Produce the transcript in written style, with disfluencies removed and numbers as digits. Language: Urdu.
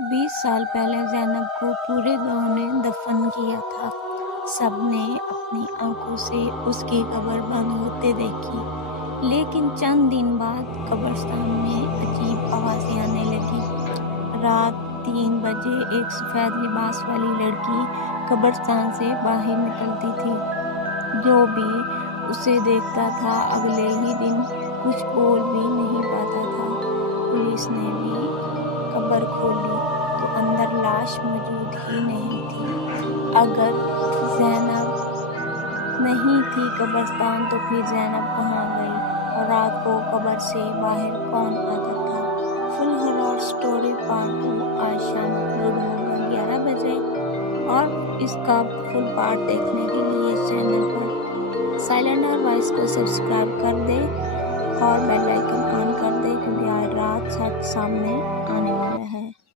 20 سال پہلے زینب کو پورے گاؤں نے دفن کیا تھا۔ سب نے اپنی آنکھوں سے اس کی قبر بند ہوتے دیکھی، لیکن چند دن بعد قبرستان میں عجیب آوازیں آنے لگی۔ رات 3 بجے ایک سفید لباس والی لڑکی قبرستان سے باہر نکلتی تھی۔ جو بھی اسے دیکھتا تھا اگلے ہی دن کچھ بول بھی نہیں پاتا تھا۔ پولیس نے بھی قبر کھولی تو اندر لاش موجود ہی نہیں تھی۔ اگر زینب نہیں تھی قبرستان تو پھر زینب کہاں گئی، اور رات کو قبر سے باہر کون آتا تھا؟ فل ہارر سٹوری پارٹ 2 آج شام اپلوڈ ہوگا 11 بجے، اور اس کا فل پارٹ دیکھنے کے لیے چینل کو سائلنٹ اور وائس کو سبسکرائب کر دے اور بیل آئیکن آن کر دے، کیونکہ آج رات سچ سامنے آنے والا ہے۔